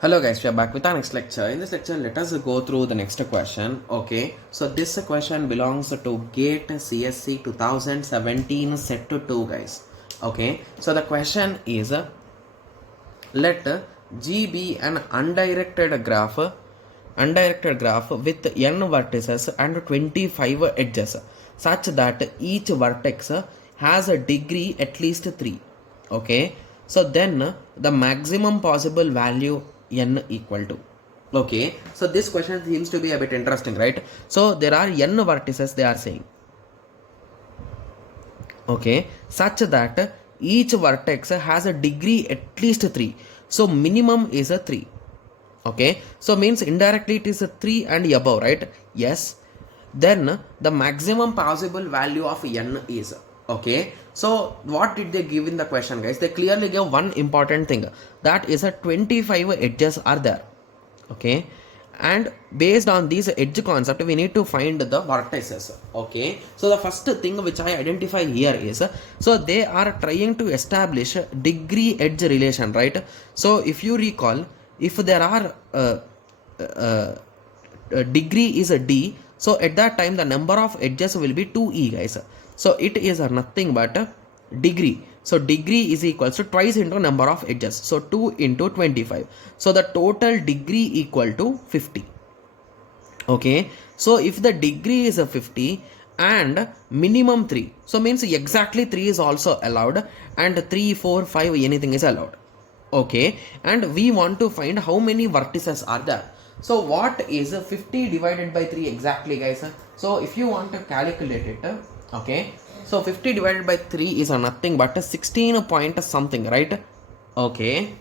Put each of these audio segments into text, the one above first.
Hello guys, we are back with our next lecture. In this lecture, let us go through the next question. Okay, so this question belongs to GATE CSC 2017 set to 2 guys. Okay, so the question is, let G be an undirected graph with n vertices and 25 edges such that each vertex has a degree at least 3. Okay, so then the maximum possible value n equal to. Okay, so this question seems to be a bit interesting, right? So there are n vertices they are saying. Okay, such that each vertex has a degree at least 3. So minimum is a 3. Okay, so means indirectly it is a 3 and above, right? Yes. Then the maximum possible value of n is. Okay, so what did they give in the question, guys? They clearly gave one important thing, that is a 25 edges are there. Okay, and based on these edge concept we need to find the vertices. Okay, so the first thing which I identify here is, so they are trying to establish degree edge relation, right? So if you recall, if there are degree is a d, so at that time the number of edges will be 2e guys. So it is nothing but degree. So degree is equals to twice into number of edges. So 2 into 25. So the total degree equal to 50. Okay, so if the degree is a 50 and minimum 3, so means exactly 3 is also allowed, and 3, 4, 5 anything is allowed. Okay, and we want to find how many vertices are there. So what is 50 divided by 3 exactly, guys? So if you want to calculate it, okay, so 50 divided by 3 is nothing but 16 point something, right? Okay,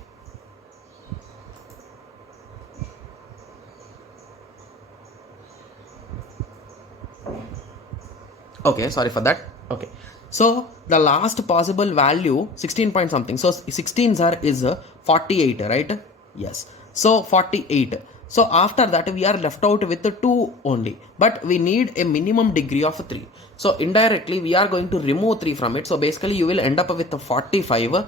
okay, sorry for that. Okay, so the last possible value 16 point something, so 16 sir is 48, right? Yes, so 48. So after that we are left out with 2 only, but we need a minimum degree of 3. So indirectly we are going to remove 3 from it. So basically you will end up with 45.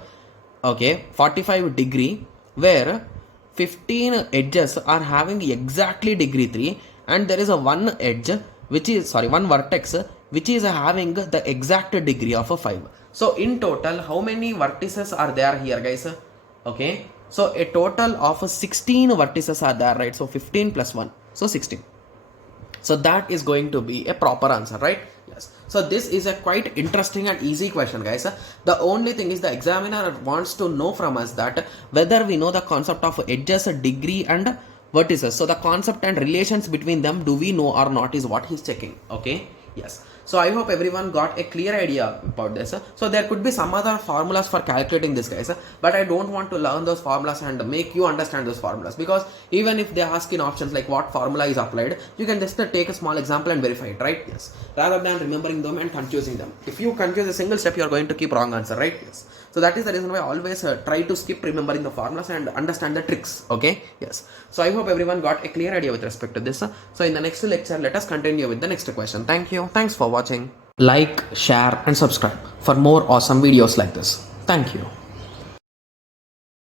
Okay, 45 degree, where 15 edges are having exactly degree 3, and there is a one edge which is, sorry, one vertex which is having the exact degree of a 5. So in total how many vertices are there here, guys? Okay, so a total of 16 vertices are there, right? So 15 plus 1, so 16. So that is going to be a proper answer, right? Yes. So this is a quite interesting and easy question, guys. The only thing is the examiner wants to know from us that whether we know the concept of edges, degree and vertices. So the concept and relations between them, do we know or not, is what he's checking. Okay, yes. So I hope everyone got a clear idea about this. So there could be some other formulas for calculating this, guys, but I don't want to learn those formulas and make you understand those formulas, because even if they ask in options like what formula is applied, you can just take a small example and verify it, right? Yes, rather than remembering them and confusing them. If you confuse a single step, you are going to keep wrong answer, right? Yes. So that is the reason why I always try to skip remembering the formulas and understand the tricks. Okay, yes. So I hope everyone got a clear idea with respect to this. So in the next lecture, let us continue with the next question. Thank you. Thanks for watching. Like, share and subscribe for more awesome videos like this. Thank you.